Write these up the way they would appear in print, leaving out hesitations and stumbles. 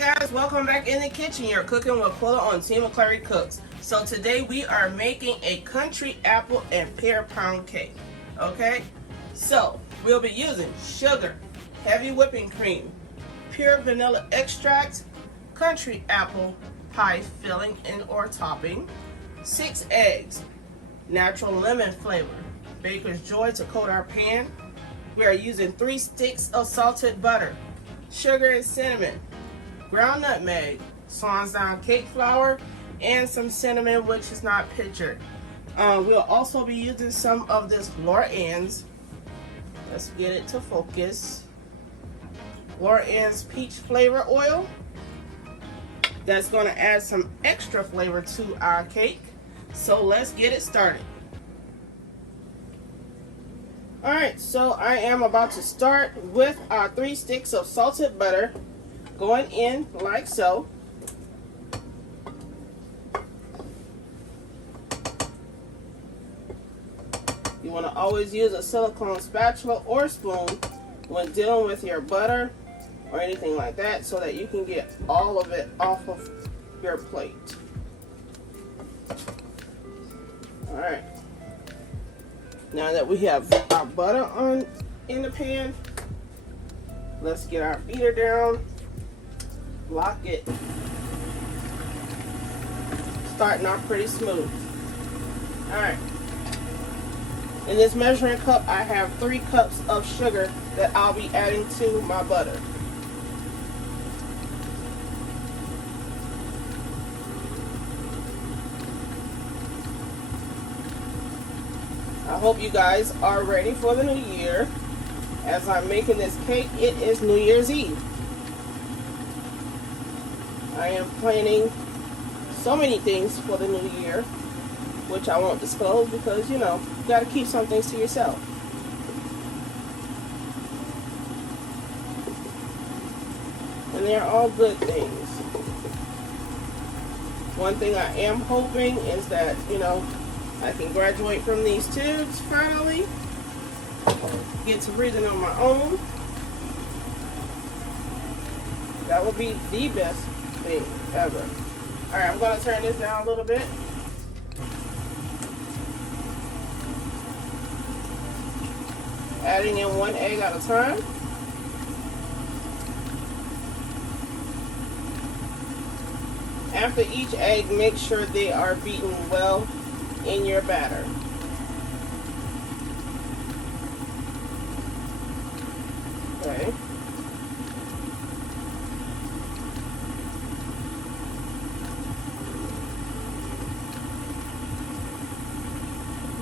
Guys, welcome back in the kitchen. You're cooking with Quilla on Team McClary Cooks. So today we are making a country apple and pear pound cake. Okay, so we'll be using sugar, heavy whipping cream, pure vanilla extract, country apple pie filling and or topping, 6 eggs, natural lemon flavor, baker's joy to coat our pan. We are using 3 sticks of salted butter, sugar and cinnamon, ground nutmeg, Swan's down cake flour, and some cinnamon, which is not pictured. We'll also be using some of this LorAnn's. Let's get it to focus. LorAnn's Peach Flavor Oil. That's going to add some extra flavor to our cake. So let's get it started. Alright, so I am about to start with our 3 sticks of salted butter going in like so. You want to always use a silicone spatula or spoon when dealing with your butter or anything like that so that you can get all of it off of your plate. Alright. Now that we have our butter on in the pan, let's get our beater down, lock it, starting off pretty smooth. Alright, in this measuring cup I have 3 cups of sugar that I'll be adding to my butter. I hope you guys are ready for the new year. As I'm making this cake, it is New Year's Eve. I am planning so many things for the new year, which I won't disclose because, you know, you got to keep some things to yourself. And they're all good things. One thing I am hoping is that, you know, I can graduate from these tubes finally, get to breathing on my own. That would be the best thing ever. Alright, I'm going to turn this down a little bit. Adding in 1 egg at a time. After each egg, make sure they are beaten well in your batter. Okay.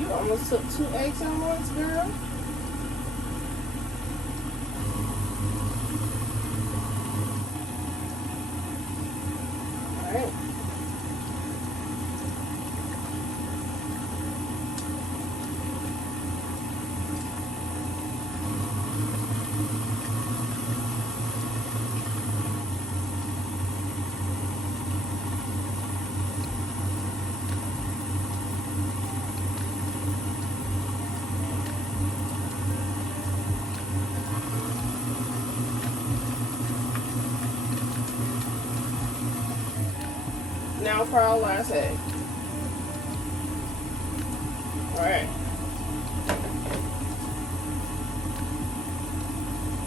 You almost took 2 eggs at once, girl. All right. Now for our last egg. Alright.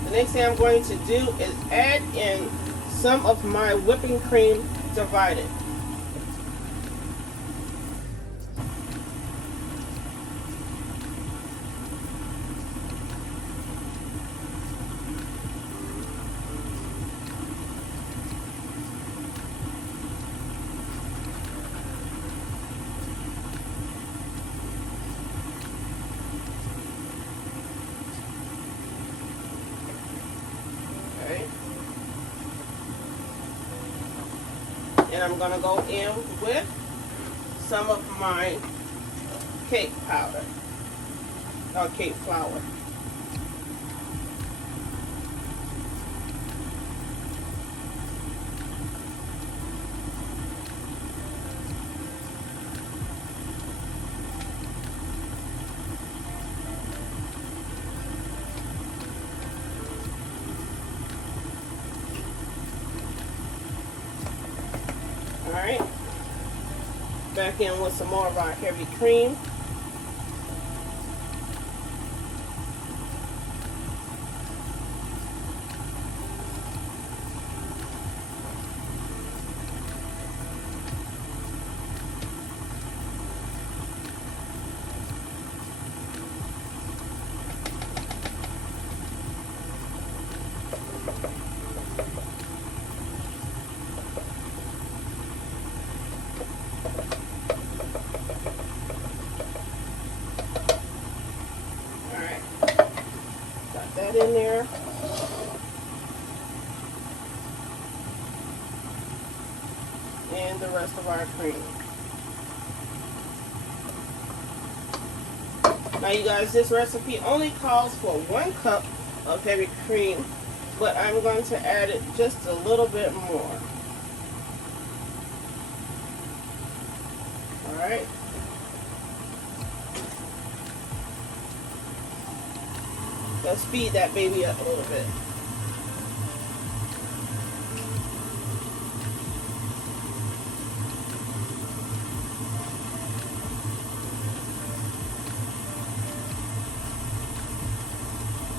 The next thing I'm going to do is add in some of my whipping cream divided. And I'm going to go in with some of my cake powder or cake flour. back in with some more of our heavy cream. That in there. And the rest of our cream. Now you guys, this recipe only calls for 1 cup of heavy cream, but I'm going to add it just a little bit more. Alright. Let's speed that baby up a little bit.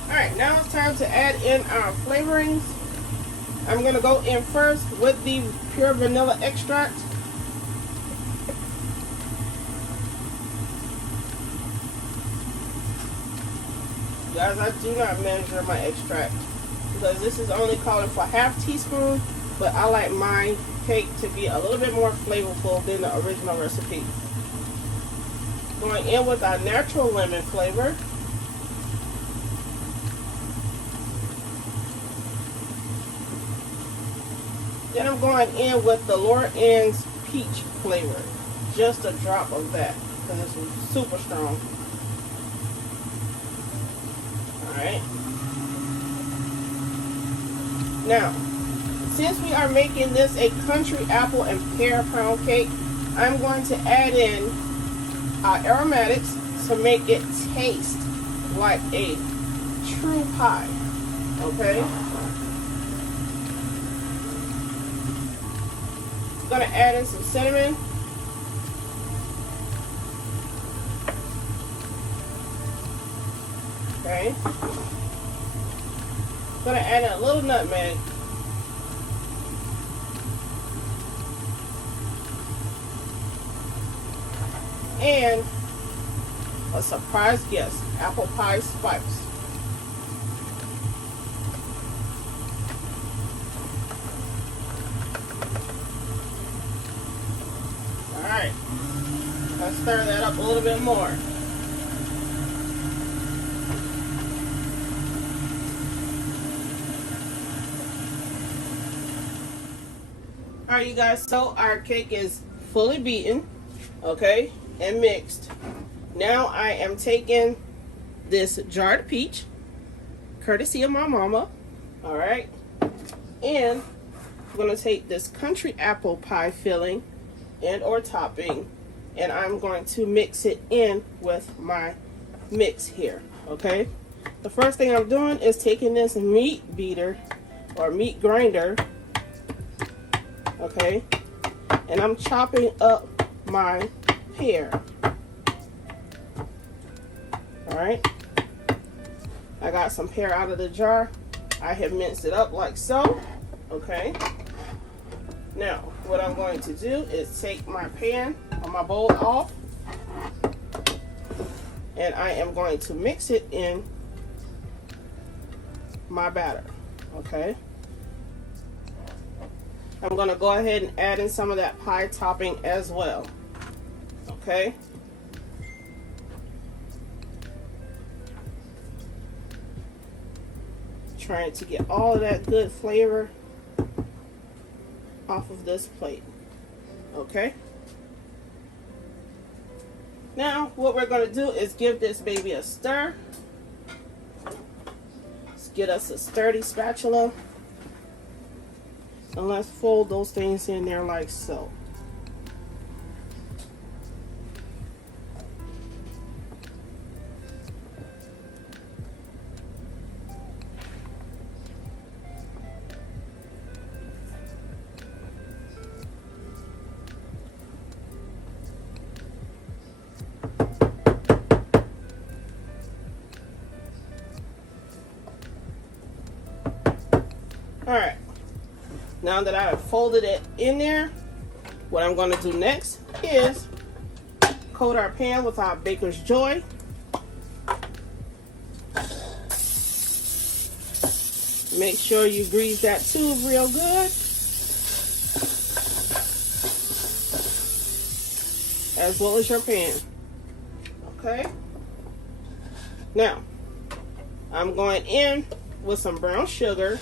Alright, now it's time to add in our flavorings. I'm going to go in first with the pure vanilla extract. Guys, I do not measure my extract because this is only calling for ½ teaspoon, but I like my cake to be a little bit more flavorful than the original recipe. Going in with our natural lemon flavor. Then I'm going in with the LorAnn Peach flavor. Just a drop of that because it's super strong. Alright. Now, since we are making this a country apple and pear pound cake, I'm going to add in our aromatics to make it taste like a true pie. Okay? I'm going to add in some cinnamon. Okay. I'm going to add in a little nutmeg. And a surprise guest, apple pie spice. Alright, let's stir that up a little bit more. Alright, you guys, so our cake is fully beaten, okay, and mixed. Now I am taking this jarred peach, courtesy of my mama, alright, and I'm going to take this country apple pie filling and or topping, and I'm going to mix it in with my mix here, okay. The first thing I'm doing is taking this meat beater or meat grinder, okay, and I'm chopping up my pear. Alright, I got some pear out of the jar. I have minced it up like so, okay. Now, what I'm going to do is take my pan or my bowl off, and I am going to mix it in my batter, okay. I'm going to go ahead and add in some of that pie topping as well, okay. Trying to get all of that good flavor off of this plate, okay. Now what we're going to do is give this baby a stir. Let's get us a sturdy spatula and let's fold those things in there like so. Now that I have folded it in there, what I'm going to do next is coat our pan with our Baker's Joy. Make sure you grease that tube real good, as well as your pan. Okay. Now, I'm going in with some brown sugar,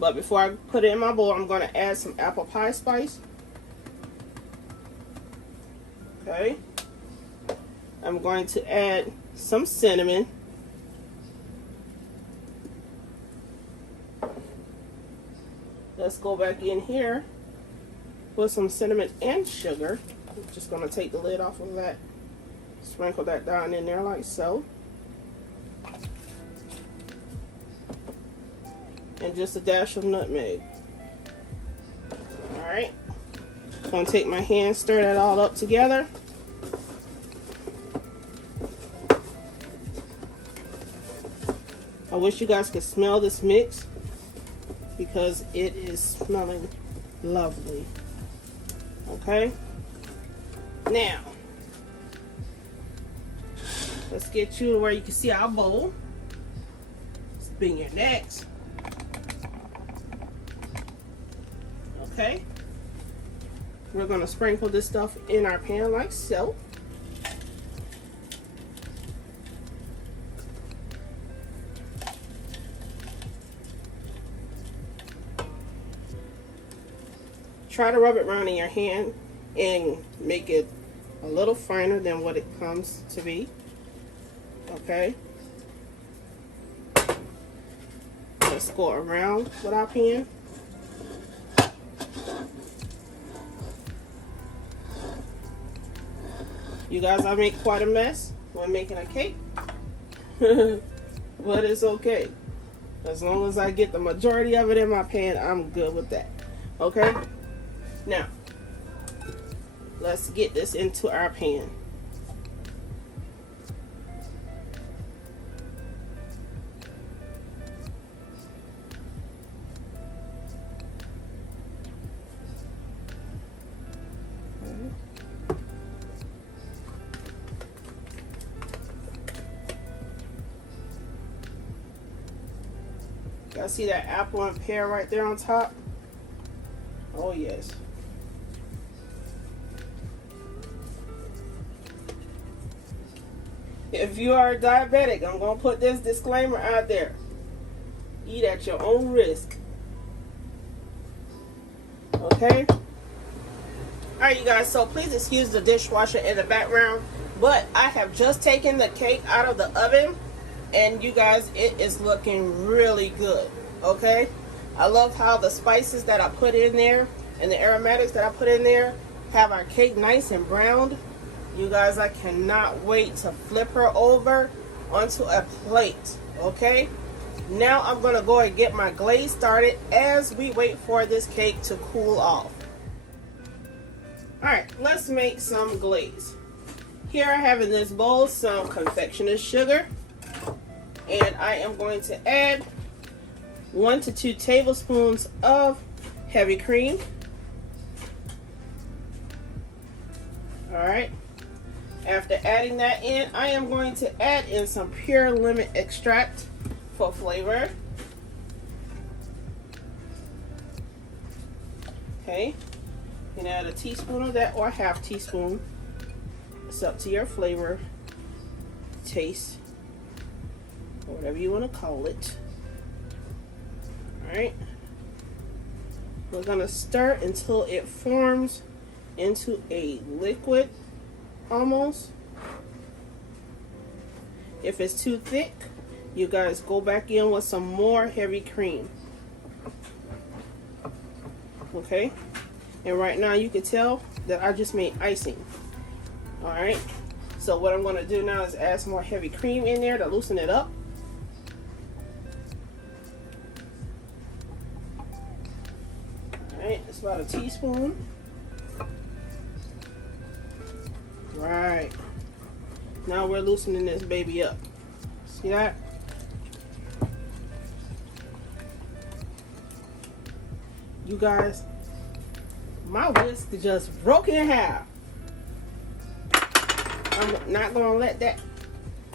but before I put it in my bowl, I'm going to add some apple pie spice. Okay. I'm going to add some cinnamon. Let's go back in here with some cinnamon and sugar. I'm just going to take the lid off of that. Sprinkle that down in there like so. And just a dash of nutmeg. Alright. I'm going to take my hand, stir that all up together. I wish you guys could smell this mix because it is smelling lovely. Okay? Now, let's get you to where you can see our bowl. Spin your necks. Okay? We're going to sprinkle this stuff in our pan like so. Try to rub it around in your hand and make it a little finer than what it comes to be. Okay? Let's go around with our pan. You guys, I make quite a mess when making a cake. But it's okay. As long as I get the majority of it in my pan, I'm good with that. Okay? Now, let's get this into our pan. Y'all see that apple and pear right there on top? Oh yes. If you are diabetic, I'm going to put this disclaimer out there. Eat at your own risk. Okay? Alright, you guys, so please excuse the dishwasher in the background, but I have just taken the cake out of the oven, and you guys, it is looking really good. Okay? I love how the spices that I put in there and the aromatics that I put in there have our cake nice and browned. You guys, I cannot wait to flip her over onto a plate. Okay? Now I'm going to go and get my glaze started as we wait for this cake to cool off. Alright, let's make some glaze. Here I have in this bowl some confectioner's sugar. And I am going to add 1 to 2 tablespoons of heavy cream. Alright. After adding that in, I am going to add in some pure lemon extract for flavor. Okay. You can add a teaspoon of that or a half teaspoon. It's up to your flavor, taste, or whatever you want to call it. Alright. We're going to stir until it forms into a liquid almost. If it's too thick, you guys go back in with some more heavy cream. Okay? And right now you can tell that I just made icing. Alright? So what I'm going to do now is add some more heavy cream in there to loosen it up. Alright, it's about a teaspoon. Right. Now we're loosening this baby up. See that? You guys, my whisk just broke in half. I'm not gonna let that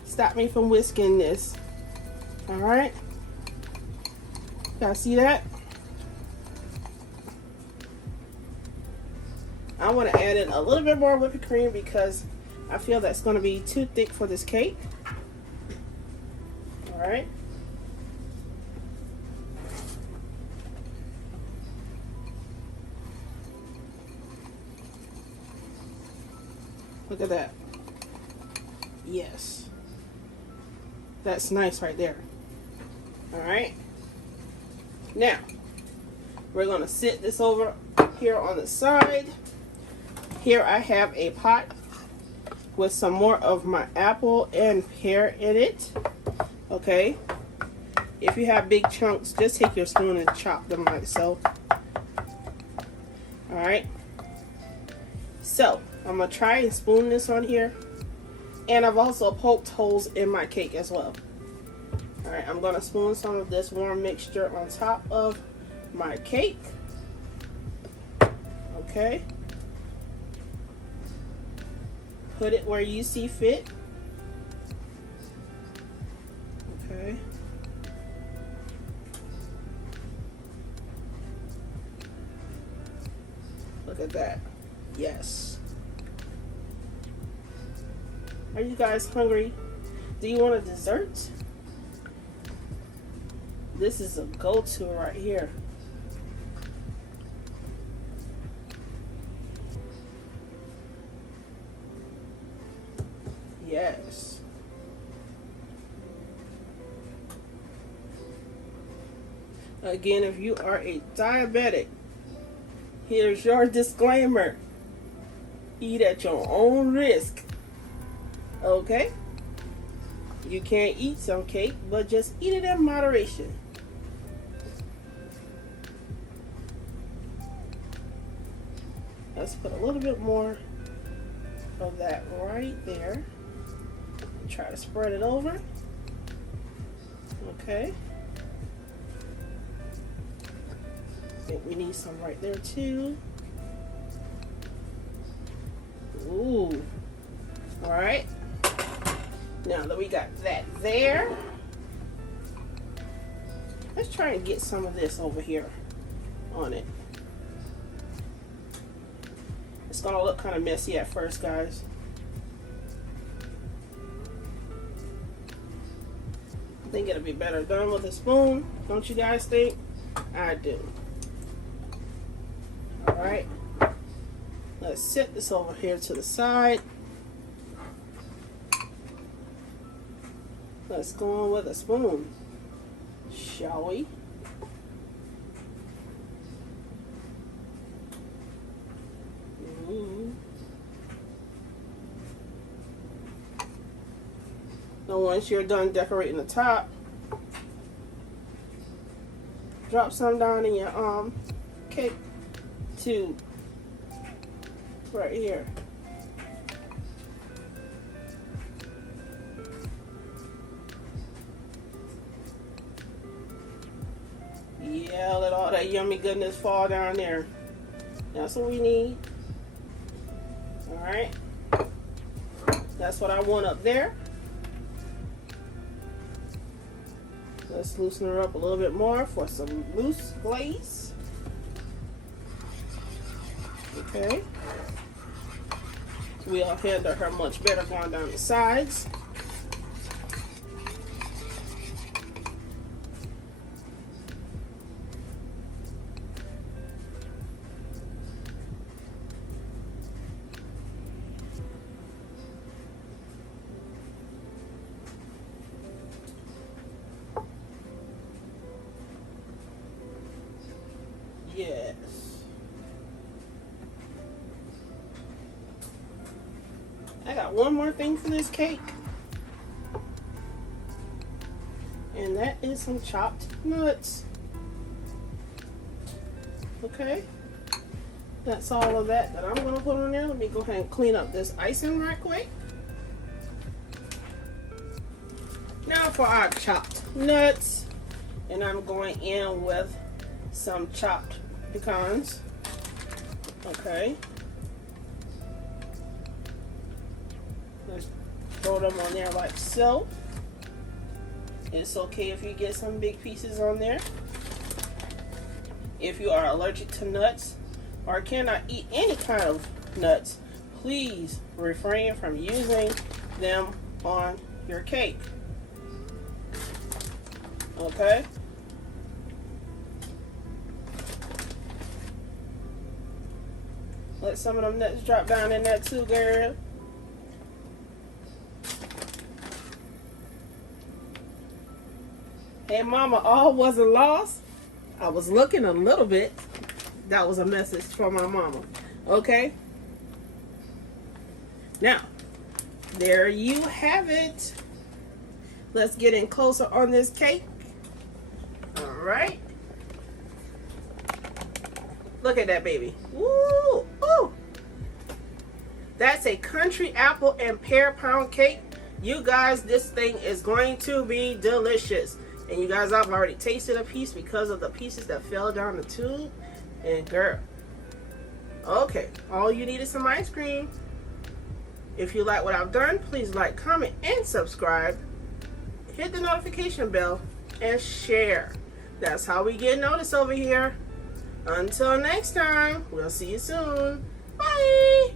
stop me from whisking this. All right, y'all see that? I want to add in a little bit more whipping cream because I feel that's going to be too thick for this cake. All right. Look at that. Yes. That's nice right there. All right. Now, we're going to sit this over here on the side. Here I have a pot with some more of my apple and pear in it. Okay. If you have big chunks, just take your spoon and chop them like so. All right. So, I'm going to try and spoon this on here. And I've also poked holes in my cake as well. All right, I'm going to spoon some of this warm mixture on top of my cake. Okay. Put it where you see fit. Okay. Look at that. Yes. Are you guys hungry? Do you want a dessert? This is a go-to right here. Yes. Again, if you are a diabetic, here's your disclaimer. Eat at your own risk. Okay? You can't eat some cake, but just eat it in moderation. Let's put a little bit more of that right there. Try to spread it over. Okay. I think we need some right there too. Ooh. All right. Now that we got that there, let's try and get some of this over here on it. It's gonna look kind of messy at first, guys. I think it'll be better done with a spoon. Don't you guys think? I do. All right. Let's set this over here to the side. Let's go on with a spoon, shall we? Now once you're done decorating the top, drop some down in your cake tube right here. Yeah, let all that yummy goodness fall down there. That's what we need. All right. That's what I want up there. Let's loosen her up a little bit more for some loose glaze. Okay. We'll handle her much better going down the sides. Yes. I got one more thing for this cake. And that is some chopped nuts. Okay. That's all of that I'm going to put on there. Let me go ahead and clean up this icing right quick. Now for our chopped nuts. And I'm going in with some chopped pecans. Okay. Let's throw them on there like so. It's okay if you get some big pieces on there. If you are allergic to nuts or cannot eat any kind of nuts, please refrain from using them on your cake. Okay? Let some of them nuts drop down in there too, girl. Hey mama, all wasn't lost. I was looking a little bit. That was a message for my mama. Okay? Now, there you have it. Let's get in closer on this cake. All right. Look at that baby. Woo! Ooh! That's a country apple and pear pound cake. You guys, this thing is going to be delicious. And you guys, I've already tasted a piece because of the pieces that fell down the tube. And girl, okay, all you need is some ice cream. If you like what I've done, please like, comment, and subscribe. Hit the notification bell and share. That's how we get noticed over here. Until next time, we'll see you soon. Bye.